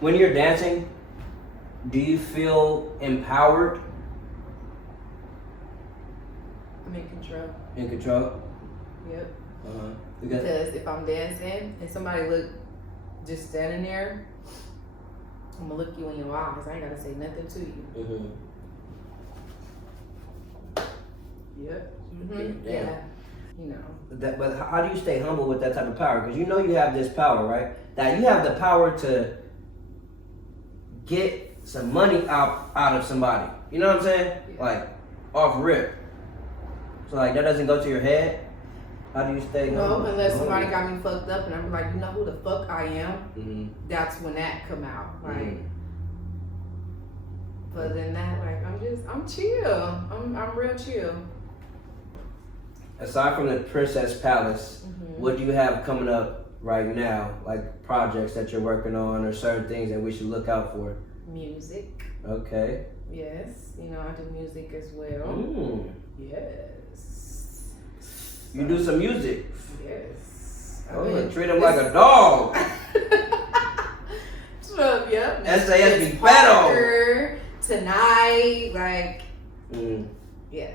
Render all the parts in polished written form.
When you're dancing, do you feel empowered? I'm in control. In control? Yep. Because Because if I'm dancing and somebody look just standing there, I'm gonna look you in your eyes. I ain't gotta say nothing to you. Yep. Yeah. You know. But how do you stay humble with that type of power? Because you know you have this power, right? That you have the power to get some money out of somebody. You know what I'm saying? Yeah. Like off rip. So like that doesn't go to your head. How do you stay humble? No, unless somebody got me fucked up and I'm like, you know who the fuck I am? Mm-hmm. That's when that come out. Like, Mm-hmm. but than that, like I'm chill. I'm real chill. Aside from the Princess Palace, Mm-hmm. what do you have coming up right now? Like projects that you're working on or certain things that we should look out for? Music. Okay. Yes. You know, I do music as well. Mm. Yes. You do some music. Yes. Oh, treat him like a dog. Yep. SAS Miss be better. Parker, Tonight, like, yes,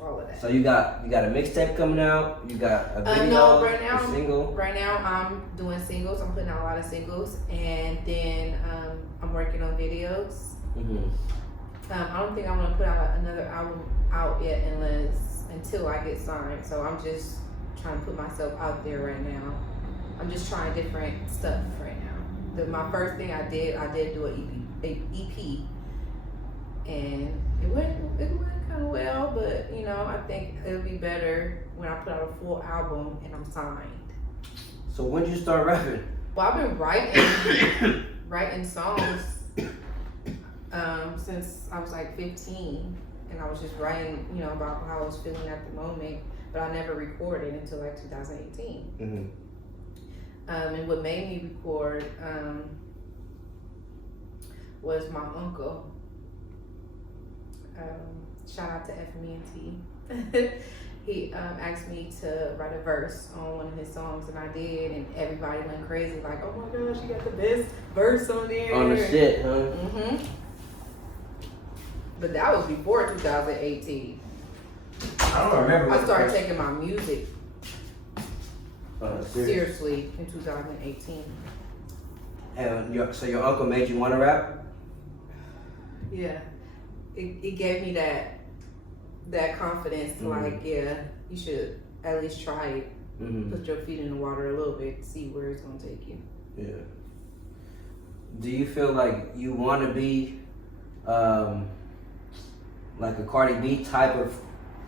all of that. So you got a mixtape coming out. You got a video, No, right now, a single. Right now, I'm doing singles. I'm putting out a lot of singles, and then I'm working on videos. I don't think I'm gonna put out another album out yet until I get signed. So I'm just trying to put myself out there right now. I'm just trying different stuff right now. My first thing I did do an EP, and it went kind of well. But you know, I think it'll be better when I put out a full album and I'm signed. So when did you start rapping? Well, I've been writing songs since I was like 15, and I was just writing, you know, about how I was feeling at the moment, but I never recorded until like 2018. And what made me record was my uncle. Shout out to FMNT. He asked me to write a verse on one of his songs, and I did, and everybody went crazy, like, oh my gosh, you got the best verse on there. On the shit, huh? Mm-hmm. But that was before 2018. I don't remember. I started taking my music seriously. seriously in 2018. And so your uncle made you want to rap? Yeah, it gave me that confidence to like, yeah, you should at least try it. Put your feet in the water a little bit, see where it's gonna take you. Yeah. Do you feel like you want to be like a Cardi B type of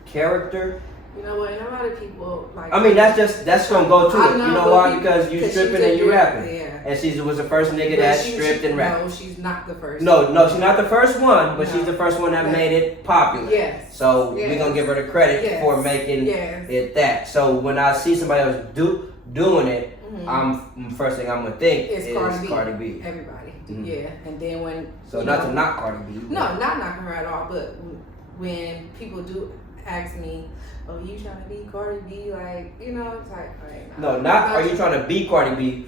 character? You know what? And a lot of people like. I mean, that's gonna go to it. You know why? Because you stripping and you rapping. Yeah. And she was the first nigga that stripped and rapped. No, she's not the first. No, she's not the first one, but she's the first one that made it popular. Yes. So we're gonna give her the credit for making it that. So when I see somebody else doing it, I'm first thing I'm gonna think is Cardi B. Everybody. Yeah. And then when to knock Cardi B. No, not knocking her at all, but when people do ask me, oh, you trying to be Cardi B? Like, you know, it's like, are you trying to be Cardi B?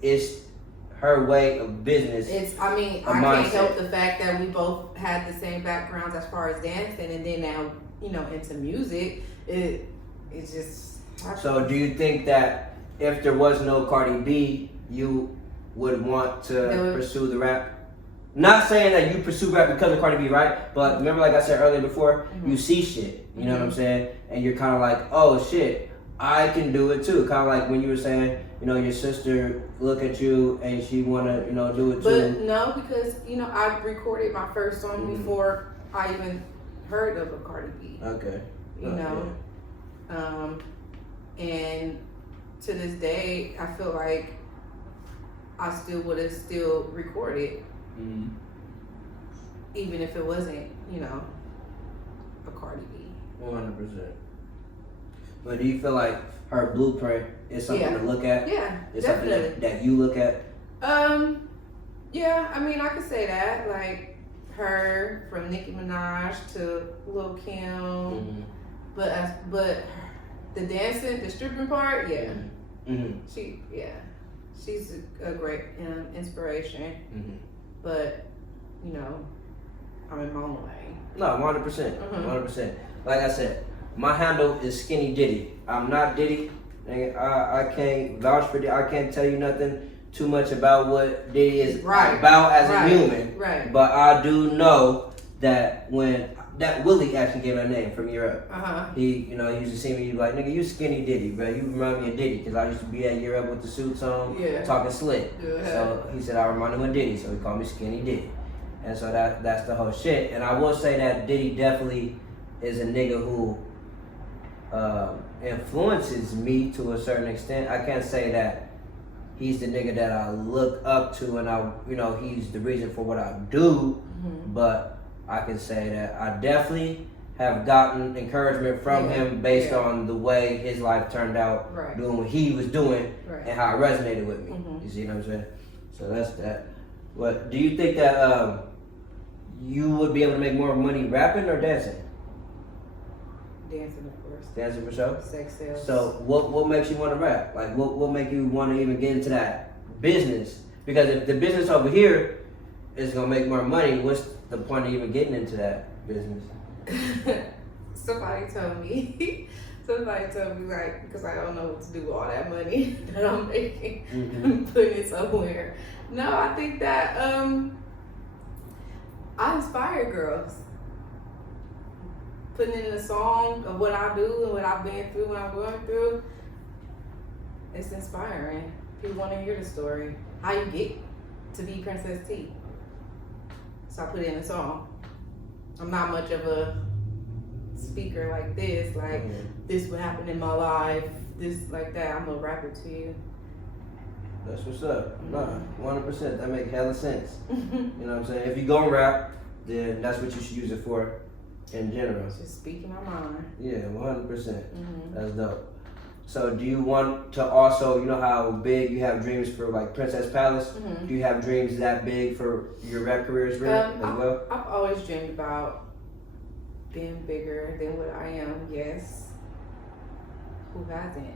It's her way of business. I can't help the fact that we both had the same backgrounds as far as dancing, and then now, you know, into music, it's just. So do you think that if there was no Cardi B, you would want to pursue the rap? Not saying that you pursue rap because of Cardi B, right? But remember, like I said earlier before, you see shit. You know what I'm saying? And you're kind of like, oh shit, I can do it too. Kind of like when you were saying, you know, your sister look at you and she wanna, you know, do it too. But no, because you know, I recorded my first song before I even heard of a Cardi B. Okay. You know, and to this day, I feel like I still would have still recorded. Even if it wasn't, you know, a Cardi B. 100%. But do you feel like her blueprint is something to look at? Yeah, it's definitely. Something that you look at? Yeah, I mean, I could say that. Like, her, from Nicki Minaj to Lil' Kim. But the dancing, the stripping part, yeah. She's a great inspiration, but you know, I'm in my own way. No, 100%, 100%. Like I said, my handle is Skinny Diddy. I'm not Diddy. I can't vouch for Diddy. I can't tell you nothing too much about what Diddy is about as a human. Right. But I do know that when that Willie actually gave that name from Europe. He, you know, he used to see me, he be like, nigga, you Skinny Diddy, bro. You remind me of Diddy, because I used to be at Europe with the suits on, talking slick. So he said I remind him of Diddy, so he called me Skinny Diddy. And so that's the whole shit. And I will say that Diddy definitely is a nigga who influences me to a certain extent. I can't say that he's the nigga that I look up to and I, you know, he's the reason for what I do, but I can say that I definitely have gotten encouragement from him based on the way his life turned out, doing what he was doing, and how it resonated with me. You see what I'm saying? So that's that. But do you think that you would be able to make more money rapping or dancing? Dancing, of course. Dancing for sure? Sex sales. So what makes you want to rap? Like what make you want to even get into that business? Because if the business over here is gonna make more money, what's the point of even getting into that business? Somebody told me like, because I don't know what to do with all that money that I'm making, I'm putting it somewhere. No, I think that I inspire girls. Putting in a song of what I do and what I've been through, what I'm going through, it's inspiring. People want to hear the story. How you get to be Princess T. So I put it in a song. I'm not much of a speaker like this, like this would happen in my life, this like that. I'm gonna rap it to you. That's what's up. Nah, 100%. That make hella sense. You know what I'm saying? If you gonna rap, then that's what you should use it for in general. Just speaking my mind. Yeah, 100%. That's dope. So do you want to also, you know how big you have dreams for like Princess Palace? Do you have dreams that big for your rap career as well? I've always dreamed about being bigger than what I am, yes. Who hasn't?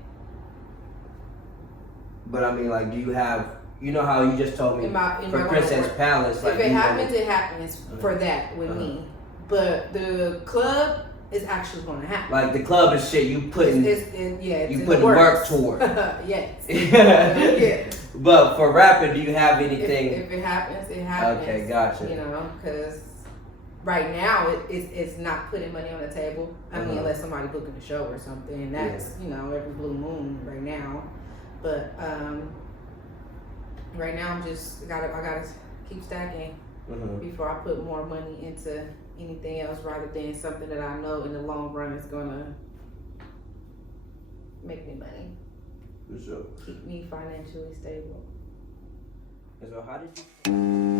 But I mean, like, do you have, you know how you just told me for Princess Palace? Like, if it happens, it happens for that with me. But the club is actually going to happen. Like the club is shit you putting, you putting work toward. Yes. Yeah. But for rapping, do you have anything? If it happens, it happens. Okay, gotcha. You know, because right now it's not putting money on the table. I mean, unless somebody booking a show or something, and that's you know every blue moon right now. But right now I gotta keep stacking before I put more money into anything else, rather than something that I know in the long run is gonna make me money. For sure. Keep me financially stable. And so how did you